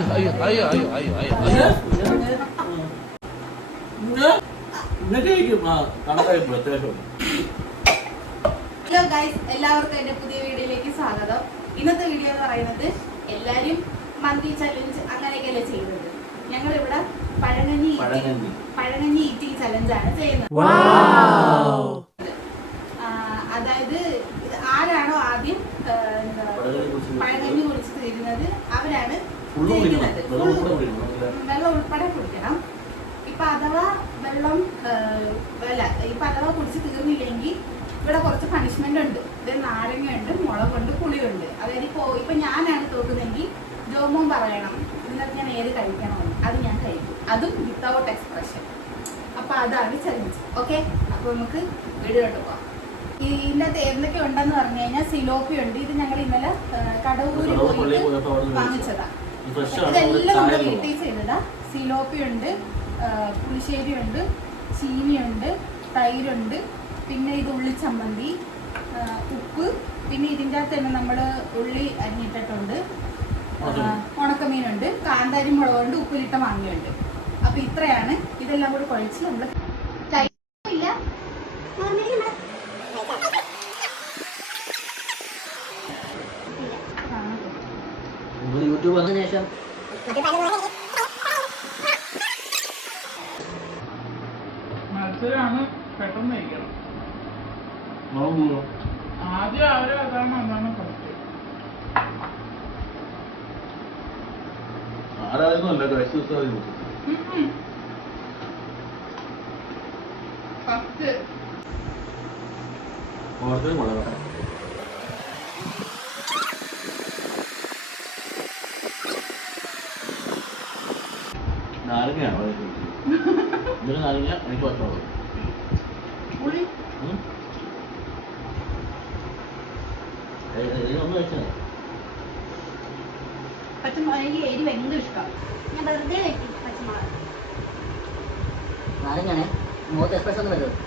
Hello guys, എല്ലാവർക്കും എന്റെ പുതിയ വീഡിയോയിലേക്ക് സ്വാഗതം. ഇന്നത്തെ വീഡിയോ എന്ന് പറയുന്നത് എല്ലാരും മന്തി ചലഞ്ച് അങ്ങനെയൊക്കെയല്ലേ ചെയ്യുന്നത്. ഞങ്ങൾ ഇവിടെ പഴങ്കഞ്ഞി ഈറ്റിംഗ് ചലഞ്ചാണ് ചെയ്യുന്നത്. അതായത് ആരാണോ ആദ്യം പഴങ്കഞ്ഞി കുടിച്ച് തീരുന്നത് അവരാണ് ജയിക്കുന്നത്. വെള്ളം ഉൾപ്പെടെ കുടിക്കണം. ഇപ്പൊ അഥവാ കുടിച്ച് തീർന്നില്ലെങ്കിൽ ഇവിടെ കുറച്ച് പണിഷ്മെന്റ് ഉണ്ട്. ഇത് നാരങ്ങയുണ്ട്, മുളകുണ്ട്, പുളിയുണ്ട്. അതായത് ഇപ്പൊ ഞാനാണ് തോക്കുന്നതെങ്കിൽ ജോമോൻ പറയണം ഇന്നത്തെ ഞാൻ ഏത് കഴിക്കണമെന്ന്. അത് ഞാൻ കഴിക്കും, അതും വിത്തൗട്ട് എക്സ്പ്രഷൻ. അപ്പൊ അതാണ് ചലഞ്ച്. ഓക്കെ, അപ്പൊ നമുക്ക് വീഡിയോട്ട് പോവാം. ഇതിനകത്ത് എന്തൊക്കെ ഉണ്ടെന്ന് പറഞ്ഞു കഴിഞ്ഞാൽ സിലോപ്പി ഉണ്ട്. ഇത് ഞങ്ങൾ ഇന്നലെ കടവൂര് പോയിട്ട് വാങ്ങിച്ചതാണ്. ഇതെല്ലാം നമ്മുടെ വീട്ടിൽ ചെയ്തതാ. സിലോപ്പി ഉണ്ട്, പുളിശ്ശേരി ഉണ്ട്, ചീനിയുണ്ട്, തൈരുണ്ട്, പിന്നെ ഇത് ഉള്ളിച്ചമ്മന്തി, ഉപ്പ്, പിന്നെ ഇതിൻ്റെ അകത്ത് തന്നെ നമ്മൾ ഉള്ളി അരിഞ്ഞിട്ടിട്ടുണ്ട്, ഉണക്കമീനുണ്ട്, കാന്താരി മുളകുണ്ട്, ഉപ്പിലിട്ട മാങ്ങയുണ്ട്. അപ്പൊ ഇത്രയാണ്. ഇതെല്ലാം കൂടി കുഴച്ച് നമ്മൾ യൂട്യൂബ് വന്നതിന് ശേഷം മത്സരമാണ്. പെട്ടെന്ന് കഴിക്കണം. ആദ്യം അവരെ അതാണ് ഫസ്റ്റ്. ആരായിരുന്നല്ല ഫസ്റ്റ് നാരങ്ങയാണോ? ഇതിന് നാരങ്ങ എനിക്ക് പച്ചമുളക്. ഒന്ന് കഴിച്ചാൽ പച്ചമുളക് എരി ഭയങ്കര ഇഷ്ടമാണ്. ഞാൻ വെറുതെ കഴിക്കും പച്ചമുളക്. നാരങ്ങാണ് മുഖത്ത് എക്സ്പ്രഷൻ ഒന്നും വരുന്നത്.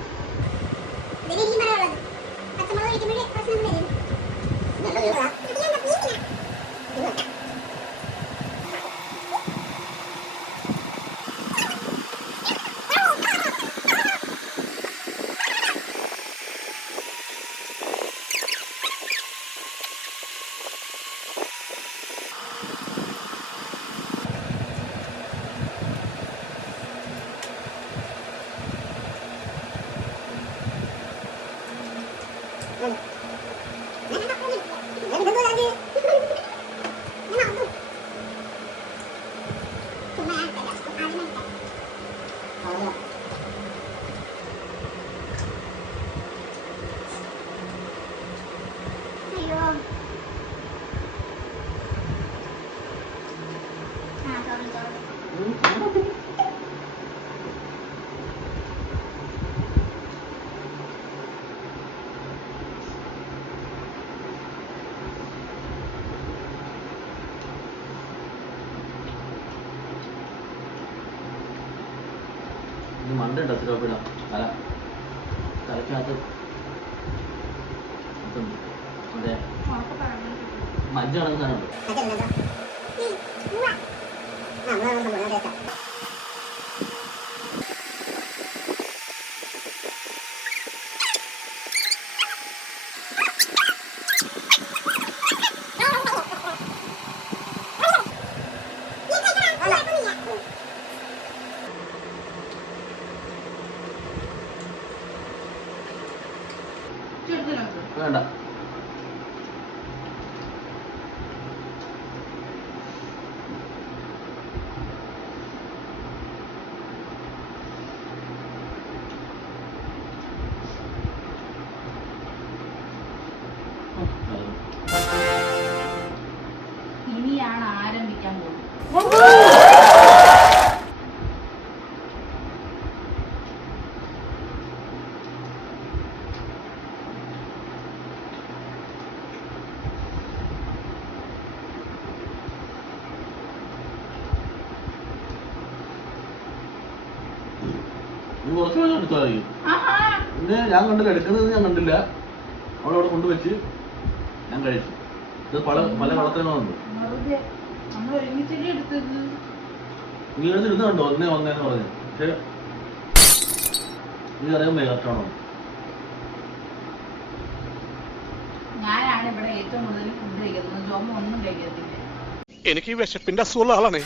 ഇത് മണ്ടുണ്ടോ? സിലോപ്പിട തലക്കകത്ത് അതെ മജ്ജ നടക്കുന്ന സാധനമുണ്ട്. വേണ്ട, ഇനിയാണ് ആരംഭിക്കാൻ പോകുന്നത്. കുറച്ച് വെള്ളം എടുത്താൽ മതി. പിന്നെ ഞാൻ കണ്ടില്ല, എടുക്കുന്നത് ഞാൻ കണ്ടില്ല. അവളവിടെ കൊണ്ടുവച്ച് ഞാൻ കഴിച്ചു. ഇത് പല കളത്തിലുണ്ട്. നമ്മൾ ഒരുമിച്ചല്ലേ എടുത്തത്. നീ എടുത്തിരുന്ന് കണ്ടോ 1-1 എന്ന് പറഞ്ഞു. പക്ഷെ നീ അറിയാൻ കറക്റ്റാണോ? ഞാനാണ് ഇവിടെ ഏറ്റവും കൂടുതൽ ഫുഡ് കഴിക്കുന്നത്. ജോമ ഒന്നും കഴിക്കത്തില്ല. എനിക്ക് ഈ വിശപ്പിന്റെ അസുഖമുള്ള ആളാണേ.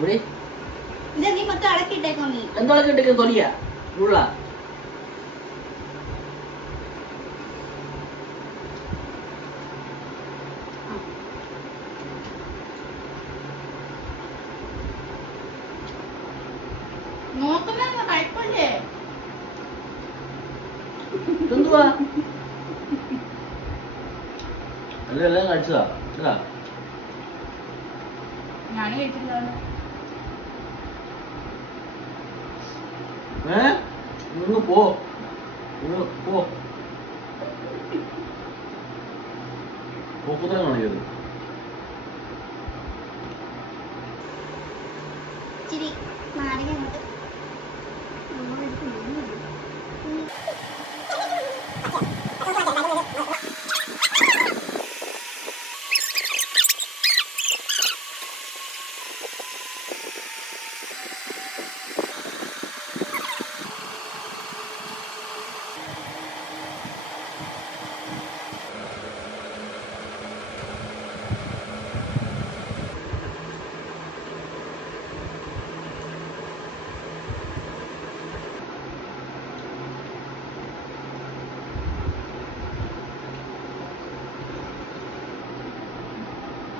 ഇവിടെ ഇത് നീ മൊത്തം അടക്കിട്ടേക്കോ നീ. എന്തൊക്കെ ഇട്ടേക്ക് തൊലിയാ ഉള്ള നോക്കുന്ന കഴിപ്പല്ലേ? എന്തുവാ എല്ലാം കഴിച്ചതാ ഇതാ. ഞാൻ കഴിച്ചില്ലാണ്. ഇന്ന് പോ പോക്കുത്തരം കാണിക്കരുത്. ഇച്ചിരി നാരങ്ങ അങ്ങോട്ട്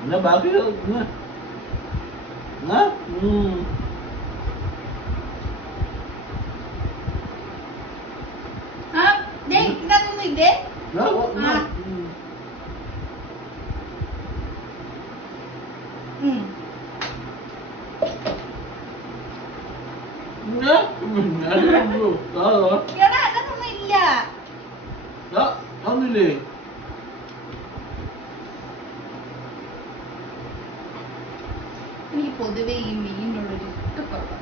എന്നാ ബാക്കി ഇതൊന്നും ഇല്ലേ? എടാ അതൊന്നും ഇല്ല. ഒന്നില്ലേ? എനിക്ക് പൊതുവെ ഈ മീനിനോടൊരു ഇഷ്ടക്കുറവ്.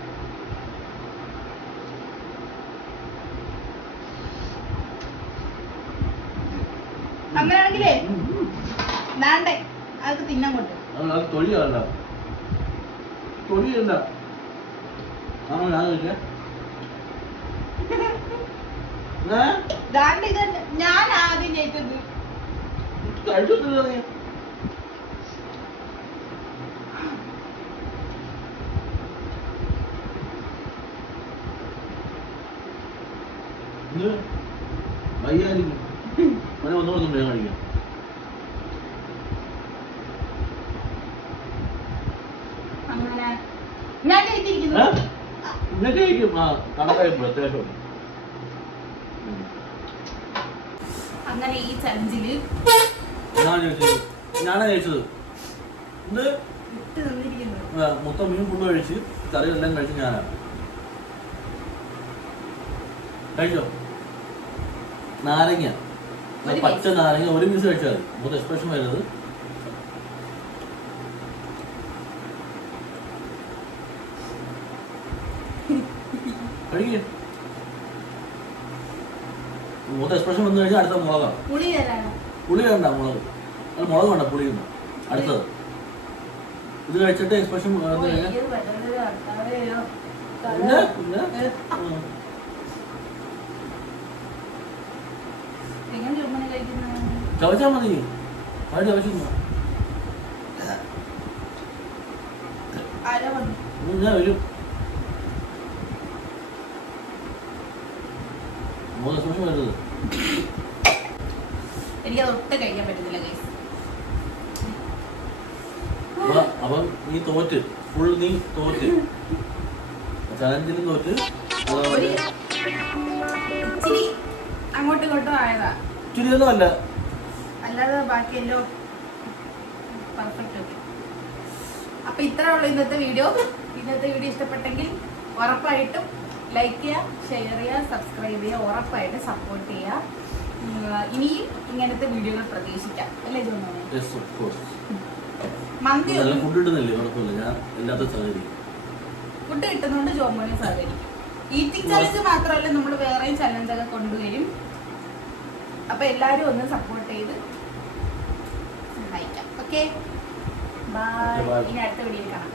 അങ്ങനെയാണെങ്കിലേ വേണ്ടേ അതൊക്കെ തിന്നാൻ കൊണ്ട് അത് തൊലിയല്ല ആണോ ഞാൻ ചോദിച്ചേ? ദാണ്ട് ഇത് ഞാൻ ആദ്യം ജയിച്ചത്. കഴിച്ചിട്ടില്ല നീ. വയ്യായിരിക്കും ഒന്നുകൂടെ വേഗം കഴിക്കാം. അങ്ങനെ ഞാൻ ജയിച്ചിരിക്കുന്നു. ഇന്നൊക്കെ ആയിരിക്കും കണക്കായപ്പോൾ അത്യാവശ്യം. അങ്ങനെ ഈ ചലഞ്ചില് ഞാനാ കഴിച്ചത്. ഇത് ഇട്ട് തന്നിരിക്കുന്നു. മൊത്തം മീൻ ഫുഡ് കഴിച്ച് കറികളെല്ലാം കഴിച്ച് ഞാനാണ് കഴിച്ചോ. നാരങ്ങ പച്ച നാരങ്ങ ഒരു പീസ് കഴിച്ചാൽ മതി. മൊത്തം എക്സ്പ്രഷൻ വരുന്നത് കഴിക്കുക. മൊത്തം എക്സ്പ്രഷൻ വന്നു കഴിഞ്ഞാൽ അടുത്ത മുളകാണ്. പുളി തരാണ്. പുളി വേണ്ട മുളക്. അല്ല മുളക് വേണ്ട പുളി വേണ്ട. അടുത്തത് ഇത് കഴിച്ചിട്ട് എക്സ്പ്രഷൻ വന്നു കഴിഞ്ഞാൽ പിന്നെ ചവച്ചാൽ മതി. അത് ചവച്ചിരുന്നു ഞാൻ വരും. വരുന്നത് എനിക്കത് ഒട്ടും കഴിക്കാൻ പറ്റുന്നില്ല ഗൈസ്. അപ്പം നീ തോറ്റ് ഫുൾ നീ തോറ്റ് ചലഞ്ചിലും തോറ്റ്. ഇച്ചിരി അങ്ങോട്ടും ഇങ്ങോട്ടും ആയതാ. ഇച്ചിരിയൊന്നും അല്ല, അല്ലാതെ ബാക്കിയെല്ലാം പെർഫെക്റ്റ്. ഓക്കെ, അപ്പൊ ഇത്ര ഉള്ള ഇന്നത്തെ വീഡിയോ. ഇന്നത്തെ വീഡിയോ ഇഷ്ടപ്പെട്ടെങ്കിൽ ഉറപ്പായിട്ടും ലൈക്ക് ചെയ്യുക, ഷെയർ ചെയ്യുക, സബ്സ്ക്രൈബ് ചെയ്യുക, ഉറപ്പായിട്ട് സപ്പോർട്ട് ചെയ്യുക. ഇനിയും ഇങ്ങനത്തെ വീഡിയോകൾ പ്രതീക്ഷിക്കാം അല്ലേ ജോമോനെ? Yes, of course. മന്തി നല്ല ഫുഡ് ഇടുന്നില്ലേ? കുഴപ്പമില്ല, ഞാൻ എല്ലാത്തും സഹകരിക്കും. ഫുഡ് കിട്ടുന്നതുകൊണ്ട് ജോമോനെ സഹകരിക്കും. ഈറ്റിംഗ് ചലഞ്ച് മാത്രമല്ല, നമ്മൾ വേറെയും ചലഞ്ചൊക്കെ കൊണ്ടുവരും. അപ്പൊ എല്ലാവരും ഒന്ന് സപ്പോർട്ട് ചെയ്ത് സഹായിക്കാം. Okay, bye. ഇനി അടുത്ത വീഡിയോയിൽ കാണാം.